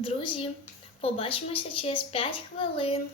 Друзі, побачимося через 5 хвилин.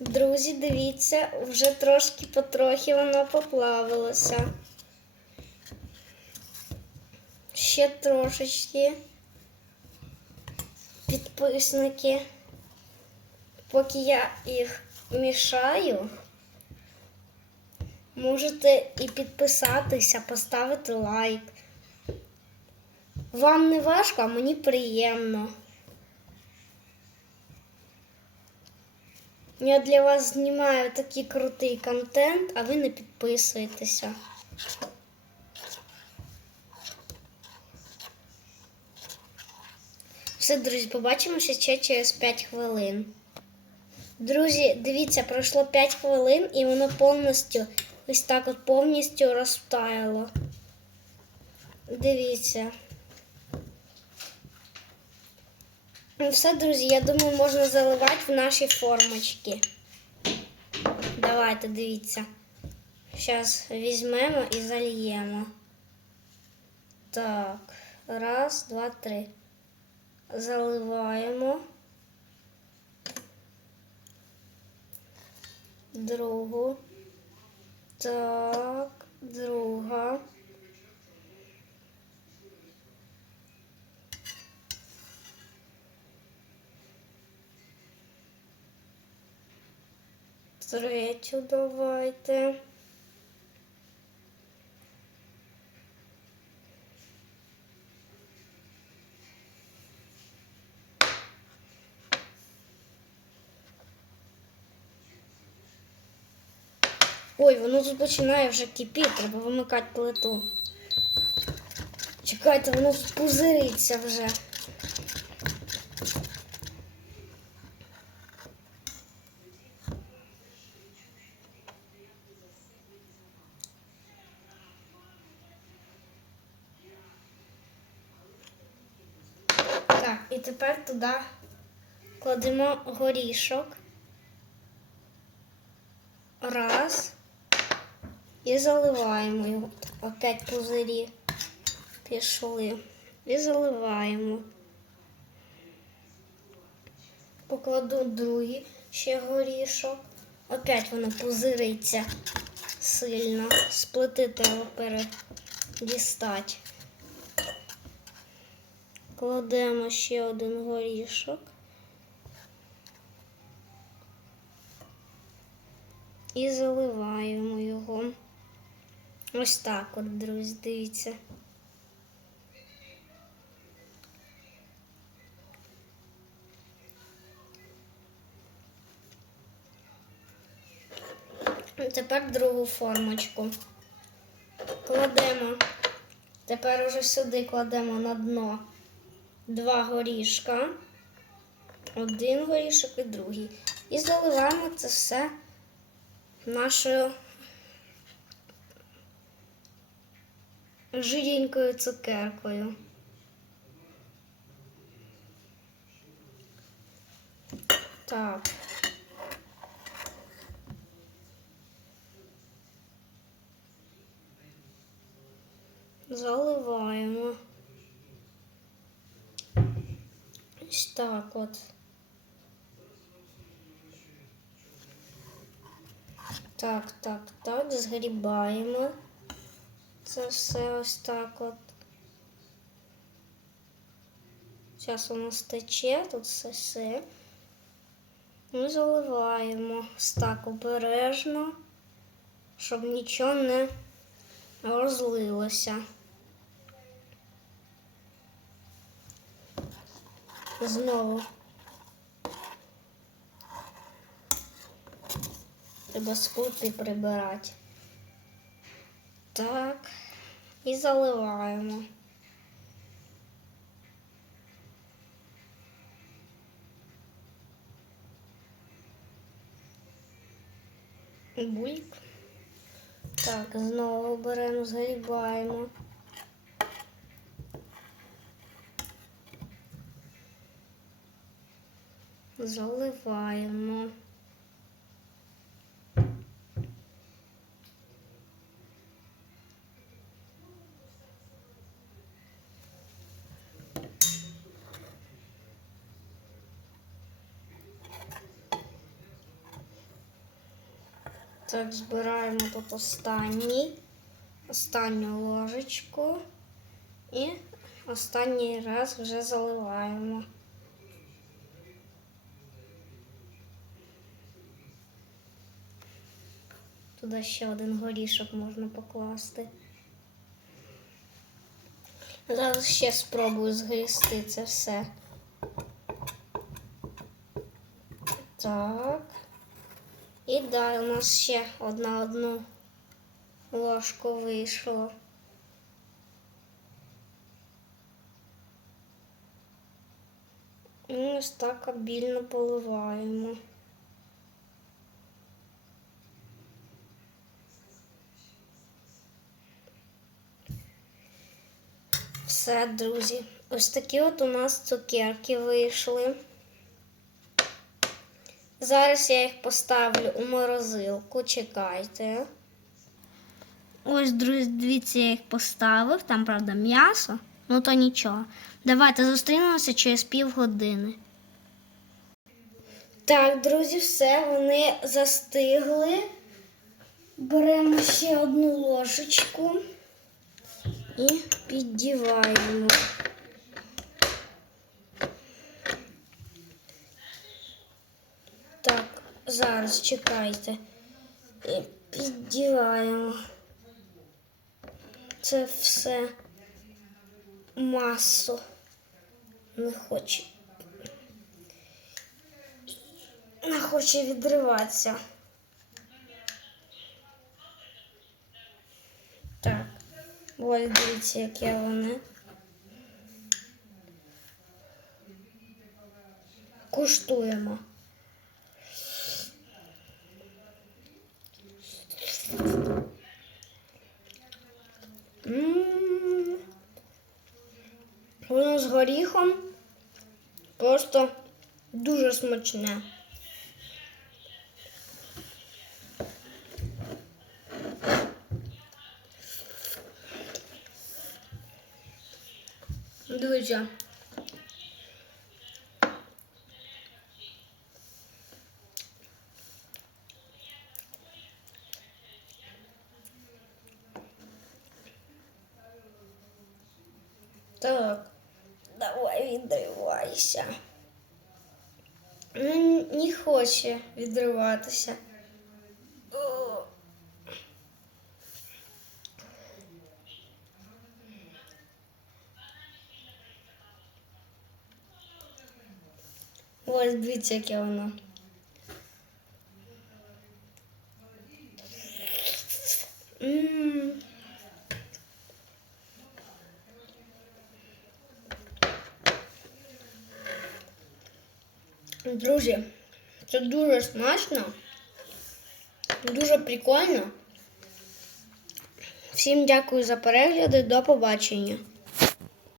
Друзі, дивіться, вже трошки потрохи вона поплавилася. Ще трошечки. Підписники. Поки я їх мішаю, можете і підписатися, поставити лайк. Вам не важко, а мені приємно. Я для вас знімаю такий крутий контент, а ви не підписуєтеся. Все, друзі, побачимося ще через 5 хвилин. Друзі, дивіться, пройшло 5 хвилин і воно повністю ось так от повністю розтаяло. Дивіться. Ну все, друзі, я думаю, можна заливати в наші формочки. Давайте, дивіться. Зараз візьмемо і зальємо. Так, раз, два, три. Заливаємо. Другу. Так, друга. Третю давайте. Ой, воно тут починає вже кипіти, треба вимикати плиту. Чекайте, воно тут пузириться вже. Так, і тепер туди кладемо горішок. Раз. І заливаємо його. Опять пузирі пішли. І заливаємо. Покладу другий ще горішок. Опять воно пузириться сильно. Сплити треба передістати. Кладемо ще один горішок. І заливаємо його. Ось так от, друзі, дивіться. Тепер другу формочку. Кладемо. Тепер уже сюди кладемо на дно два горішка. Один горішок і другий. І заливаємо це все нашою жиденькою цукеркою. Так. Заливаємо. Ось так от. Так, так, так, згрібаємо. Це все ось так от. Зараз воно стече, тут все все. Ми заливаємо ось так обережно, щоб нічого не розлилося. Знову. Треба плити прибирати. Так. І заливаємо. Бульк. Так, знову беремо, згрібаємо. заливаємо. Так, збираємо тут останній, останню ложечку і останній раз вже заливаємо. Туди ще один горішок можна покласти. Зараз ще спробую згрісти це все. Так. І далі у нас ще одна одну ложку вийшло. І ось так обільно поливаємо. Все, друзі. Ось такі от у нас цукерки вийшли. Зараз я їх поставлю у морозилку. Чекайте. Ось, друзі, дивіться, я їх поставив. Там, правда, м'ясо. Ну то нічого. Давайте зустрінемося через півгодини. Так, друзі, все, вони застигли. Беремо ще одну ложечку і піддіваємо. Так, зараз чекайте. І піддіваємо. Це все масу. Не хоче. Не хоче відриватися. Так. Ось дивіться, які вони. Куштуємо. Воно з горіхом просто дуже смачне. Дивіться. Так, давай відривайся. Ну, не хоче відриватися. Ось дивіться, яке воно. Друзі, це дуже смачно, дуже прикольно. Всім дякую за перегляди, до побачення.